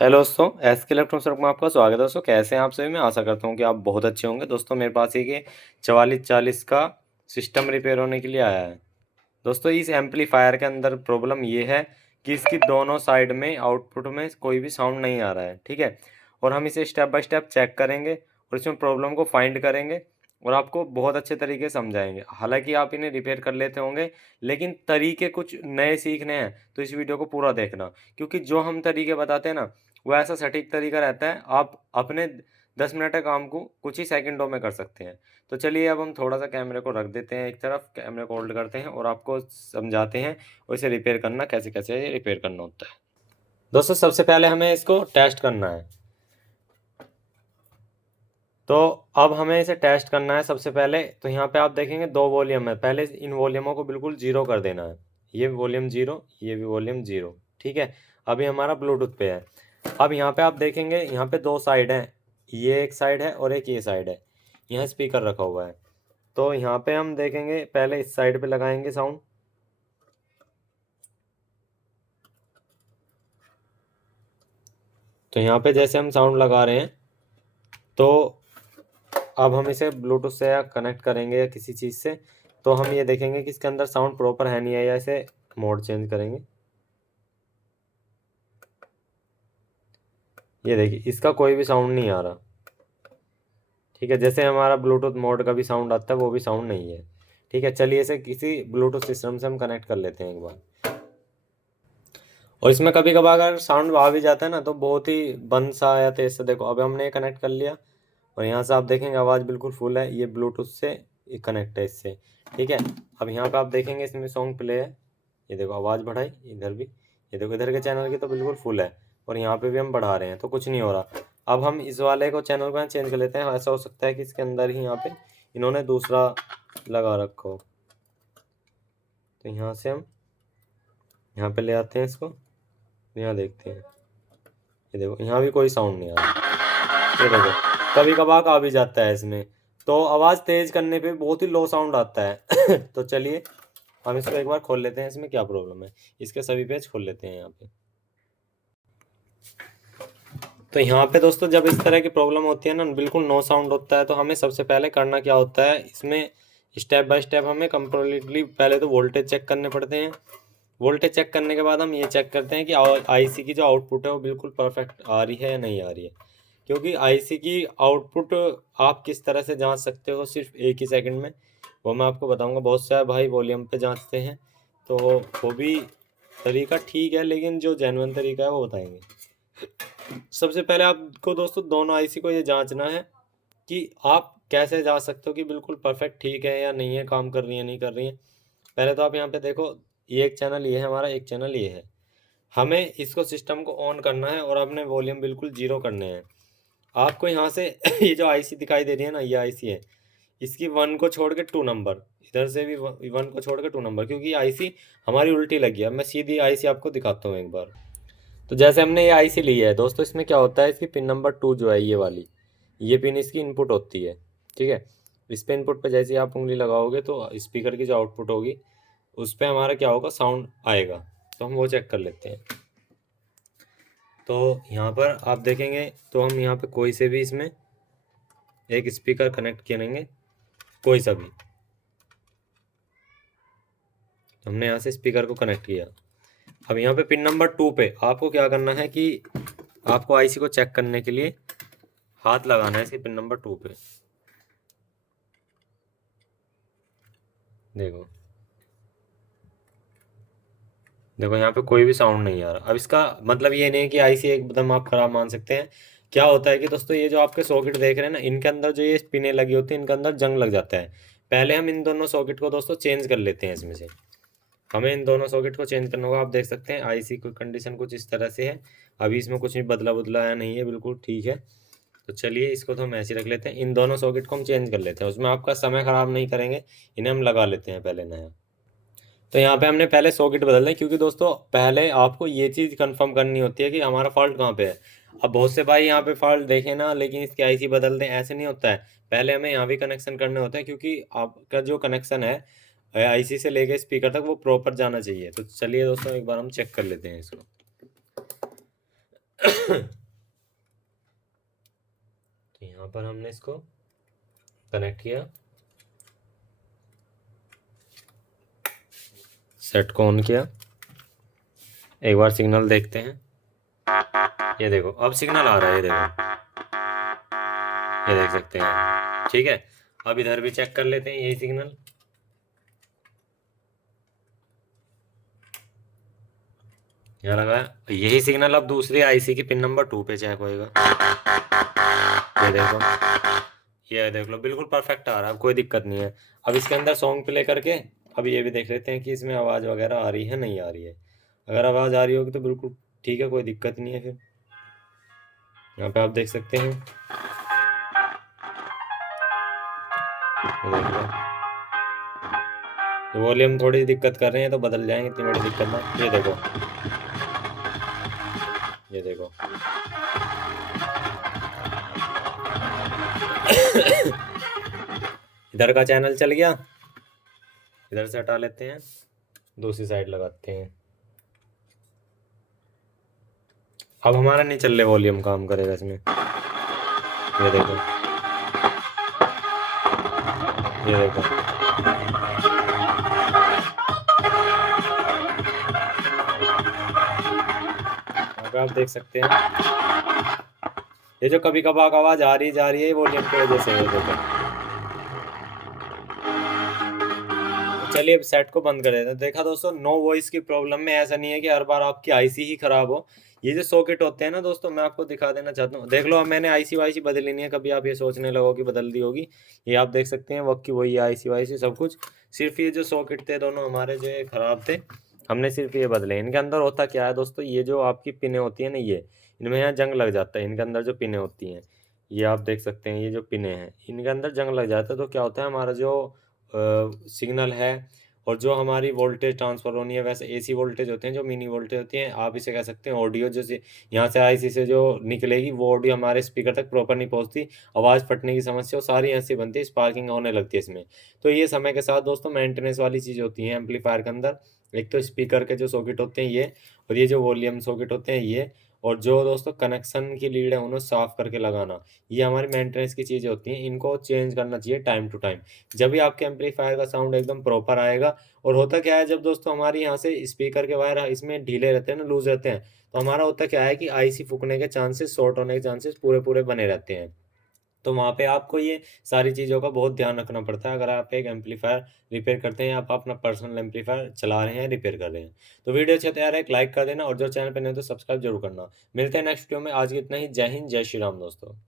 Hello दोस्तों, S के electronics में आपका स्वागत है। दोस्तों कैसे हैं आप सभी? मैं आशा करता हूँ कि आप बहुत अच्छे होंगे। दोस्तों मेरे पास एक 4440 का सिस्टम रिपेयर होने के लिए आया है। दोस्तों इस एम्पलीफायर के अंदर प्रॉब्लम ये है कि इसकी दोनों साइड में आउटपुट में कोई भी साउंड नहीं आ रहा है, ठीक है। और हम इसे स्टेप बाय स्टेप चेक करेंगे और इसमें प्रॉब्लम को फाइंड करेंगे और आपको बहुत अच्छे तरीके से समझाएंगे। हालांकि आप इन्हें रिपेयर कर लेते होंगे, लेकिन तरीके कुछ नए सीखने हैं तो इस वीडियो को पूरा देखना, क्योंकि जो हम तरीके बताते हैं ना, वो ऐसा सटीक तरीका रहता है, आप अपने 10 मिनट का काम को कुछ ही सेकंडों में कर सकते हैं। तो चलिए अब हम थोड़ा सा कैमरे को रख देते हैं एक तरफ, कैमरे को होल्ड करते हैं और आपको समझाते हैं और इसे रिपेयर करना कैसे कैसे रिपेयर करना होता है। दोस्तों सबसे पहले हमें इसको टेस्ट करना है। तो अब हमें इसे टेस्ट करना है। सबसे पहले तो यहाँ पे आप देखेंगे दो वॉल्यूम है, पहले इन वॉल्यूमों को बिल्कुल जीरो कर देना है। ये वॉल्यूम जीरो, ये भी वॉल्यूम जीरो, ठीक है। अभी हमारा ब्लूटूथ पे है। अब यहाँ पे आप देखेंगे, यहाँ पे दो साइड हैं, ये एक साइड है और एक ये साइड है। यहाँ स्पीकर रखा हुआ है। तो यहाँ पे हम देखेंगे, पहले इस साइड पे लगाएंगे साउंड। तो यहाँ पे जैसे हम साउंड लगा रहे हैं, तो अब हम इसे ब्लूटूथ से या कनेक्ट करेंगे या किसी चीज़ से, तो हम ये देखेंगे कि इसके अंदर साउंड प्रॉपर है नहीं है, या इसे मोड चेंज करेंगे। ये देखिए इसका कोई भी साउंड नहीं आ रहा, ठीक है। जैसे हमारा ब्लूटूथ मोड का भी साउंड आता है, वो भी साउंड नहीं है, ठीक है। चलिए इसे किसी ब्लूटूथ सिस्टम से हम कनेक्ट कर लेते हैं एक बार। और इसमें कभी कभार अगर साउंड आ भी जाता है ना, तो बहुत ही बंद सा या तेज सा। देखो अब हमने कनेक्ट कर लिया और यहाँ से आप देखेंगे आवाज़ बिल्कुल फुल है, ये ब्लूटूथ से कनेक्ट है इससे, ठीक है। अब यहाँ पे आप देखेंगे इसमें सॉन्ग प्ले है। ये देखो आवाज़ बढ़ाई इधर भी, ये देखो इधर के चैनल की तो बिल्कुल फुल है और यहाँ पे भी हम बढ़ा रहे हैं तो कुछ नहीं हो रहा। अब हम इस वाले को चैनल को चेंज कर लेते हैं। ऐसा हो सकता है कि इसके अंदर ही यहाँ पे इन्होंने दूसरा लगा रखा हो। तो यहाँ से हम यहाँ पे ले आते हैं इसको, यहाँ देखते हैं। ये देखो यहाँ भी कोई साउंड नहीं आ रहा। ये देखो कभी कभार आ भी जाता है इसमें, तो आवाज़ तेज करने पे बहुत ही लो साउंड आता है। तो चलिए हम इसको एक बार खोल लेते हैं, इसमें क्या प्रॉब्लम है। इसके सभी पेज खोल लेते हैं यहाँ पे। तो यहाँ पे दोस्तों जब इस तरह की प्रॉब्लम होती है ना, बिल्कुल नो साउंड होता है, तो हमें सबसे पहले करना क्या होता है इसमें, स्टेप बाय स्टेप हमें कम्प्लीटली पहले तो वोल्टेज चेक करने पड़ते हैं। वोल्टेज चेक करने के बाद हम ये चेक करते हैं कि आईसी की जो आउटपुट है वो बिल्कुल परफेक्ट आ रही है या नहीं आ रही है। क्योंकि आईसी की आउटपुट आप किस तरह से जांच सकते हो सिर्फ एक ही सेकंड में, वो मैं आपको बताऊंगा। बहुत से भाई वॉल्यूम पे जांचते हैं, तो वो भी तरीका ठीक है, लेकिन जो जेन्युइन तरीका है वो बताएंगे। सबसे पहले आपको दोस्तों दोनों आईसी को ये जांचना है कि आप कैसे जा सकते हो कि बिल्कुल परफेक्ट ठीक है या नहीं है, काम कर रही है नहीं कर रही है। पहले तो आप यहाँ पे देखो, ये एक चैनल ये है हमारा, एक चैनल ये है। हमें इसको सिस्टम को ऑन करना है और अपने वॉल्यूम बिल्कुल जीरो करने हैं। आपको यहाँ से ये जो आईसी दिखाई दे रही है ना, ये आईसी है, इसकी 1 को छोड़ के 2 नंबर, इधर से भी 1 को छोड़ के 2 नंबर, क्योंकि आईसी हमारी उल्टी लगी है। मैं सीधी आईसी आपको दिखाता हूँ एक बार। तो जैसे हमने ये आईसी ली है दोस्तों, इसमें क्या होता है, इसकी पिन नंबर 2 जो है ये वाली, ये पिन इसकी इनपुट होती है, ठीक है। इस पे इनपुट पे जैसे ही आप उंगली लगाओगे तो स्पीकर की जो आउटपुट होगी उस पर हमारा क्या होगा, साउंड आएगा। तो हम वो चेक कर लेते हैं। तो यहाँ पर आप देखेंगे, तो हम यहाँ पे कोई से भी इसमें एक स्पीकर कनेक्ट करेंगे, कोई सा भी। हमने यहाँ से स्पीकर को कनेक्ट किया। अब यहाँ पे पिन नंबर 2 पे आपको क्या करना है कि आपको आईसी को चेक करने के लिए हाथ लगाना है इसके पिन नंबर 2 पे। देखो देखो यहाँ पे कोई भी साउंड नहीं आ रहा। अब इसका मतलब ये नहीं है कि आईसी एकदम आप खराब मान सकते हैं। क्या होता है कि दोस्तों ये जो आपके सॉकेट देख रहे हैं ना, इनके अंदर जो ये पिनें लगी होती हैं, इनके अंदर जंग लग जाता है। पहले हम इन दोनों सॉकेट को दोस्तों चेंज कर लेते हैं इसमें से। हमें इन दोनों सॉकेट को चेंज करना होगा। आप देख सकते हैं आईसी की कंडीशन कुछ इस तरह से है। अभी इसमें कुछ भी बदला बदलाया नहीं है, बिल्कुल ठीक है। तो चलिए इसको तो हम ऐसे ही रख लेते हैं। इन दोनों सॉकेट को हम चेंज कर लेते हैं, उसमें आपका समय ख़राब नहीं करेंगे, इन्हें हम लगा लेते हैं पहले नया। तो यहाँ पे हमने पहले सॉकेट बदल दें, क्योंकि दोस्तों पहले आपको ये चीज़ कंफर्म करनी होती है कि हमारा फॉल्ट कहाँ पे है। अब बहुत से भाई यहाँ पे फॉल्ट देखें ना, लेकिन इसकी आईसी बदल दें, ऐसे नहीं होता है। पहले हमें यहाँ भी कनेक्शन करने होते हैं, क्योंकि आपका जो कनेक्शन है आईसी से लेके स्पीकर तक वो प्रॉपर जाना चाहिए। तो चलिए दोस्तों एक बार हम चेक कर लेते हैं इसको। तो यहाँ पर हमने इसको कनेक्ट किया, सेट को ऑन किया, एक बार सिग्नल देखते हैं। ये देखो अब सिग्नल आ रहा है, ये देखो, ये देख सकते हैं। ठीक है, अब इधर भी चेक कर लेते हैं यही सिग्नल। यहाँ लगा है यही सिग्नल, अब दूसरी आईसी की पिन नंबर 2 पे चेक होएगा। ये देखो, ये देख लो बिल्कुल परफेक्ट आ रहा है, अब कोई दिक्कत नहीं है। अब इसके अंदर सॉन्ग प्ले करके अब ये भी देख लेते हैं कि इसमें आवाज़ वगैरह आ रही है नहीं आ रही है। अगर आवाज़ आ रही होगी तो बिल्कुल ठीक है, कोई दिक्कत नहीं है। फिर यहाँ पे आप देख सकते हैं, ये देख लो, वॉल्यूम थोड़ी दिक्कत कर रहे हैं तो बदल जाएंगे, इतनी बड़ी दिक्कत ना। ये देखो, ये देखो। इधर का चैनल चल गया, इधर से हटा लेते हैं, दूसरी साइड लगाते हैं। अब हमारा नहीं चल रहा, वॉल्यूम काम करेगा इसमें। ये देखो, ये देखो, अब आप देख सकते हैं ये जो कभी कभार आवाज आ रही जा रही है वॉल्यूम की वजह से। ये देखो, चलिए अब सेट को बंद कर देते हैं। देखा दोस्तों, नो वॉइस की प्रॉब्लम में ऐसा नहीं है कि हर बार आपकी आईसी ही खराब हो। ये जो सॉकेट होते हैं ना दोस्तों, मैं आपको दिखा देना चाहता हूँ। देख लो, अब मैंने आईसी वाईसी बदली नहीं है, कभी आप ये सोचने लगो कि बदल दी होगी। ये आप देख सकते हैं वक्त की वही आईसी वाईसी सब कुछ। सिर्फ ये जो सॉकेट थे दोनों हमारे जो ये खराब थे, हमने सिर्फ ये बदले। इनके अंदर होता क्या है दोस्तों, ये जो आपकी पिने होती है ना, ये इनमें यहाँ जंग लग जाता है। इनके अंदर जो पिने होती हैं, ये आप देख सकते हैं, ये जो पिने हैं इनके अंदर जंग लग जाता है। तो क्या होता है, हमारा जो सिग्नल है और जो हमारी वोल्टेज ट्रांसफर होनी है, वैसे एसी वोल्टेज होते हैं, जो मिनी वोल्टेज होती हैं, आप इसे कह सकते हैं ऑडियो। जो यहाँ से आईसी से जो निकलेगी वो ऑडियो हमारे स्पीकर तक प्रॉपर नहीं पहुँचती, आवाज़ फटने की समस्या, वो सारी ऐसी बनती है, स्पार्किंग होने लगती है इसमें। तो ये समय के साथ दोस्तों मेंटेनेंस वाली चीज़ होती है एम्पलीफायर के अंदर। एक तो स्पीकर के जो सॉकेट होते हैं ये, और ये जो वॉल्यूम सॉकेट होते हैं ये, और जो दोस्तों कनेक्शन की लीड है उन्हें साफ करके लगाना, ये हमारी मेंटेनेंस की चीज़ें होती हैं। इनको चेंज करना चाहिए टाइम टू टाइम, जब भी आपके एम्पलीफायर का साउंड एकदम प्रॉपर आएगा। और होता क्या है, जब दोस्तों हमारी यहाँ से स्पीकर के वायर इसमें ढीले रहते हैं ना, लूज रहते हैं, तो हमारा होता क्या है कि आईसी फूकने के चांसेस, शॉर्ट होने के चांसेस पूरे पूरे बने रहते हैं। तो वहाँ पे आपको ये सारी चीज़ों का बहुत ध्यान रखना पड़ता है अगर आप एक एम्पलीफायर रिपेयर करते हैं या आप अपना पर्सनल एम्पलीफायर चला रहे हैं, रिपेयर कर रहे हैं। तो वीडियो अच्छा तो यार एक लाइक कर देना, और जो चैनल पे नहीं हो तो सब्सक्राइब जरूर करना। मिलते हैं नेक्स्ट वीडियो में। आज की इतना ही। जय हिंद, जय श्री राम दोस्तों।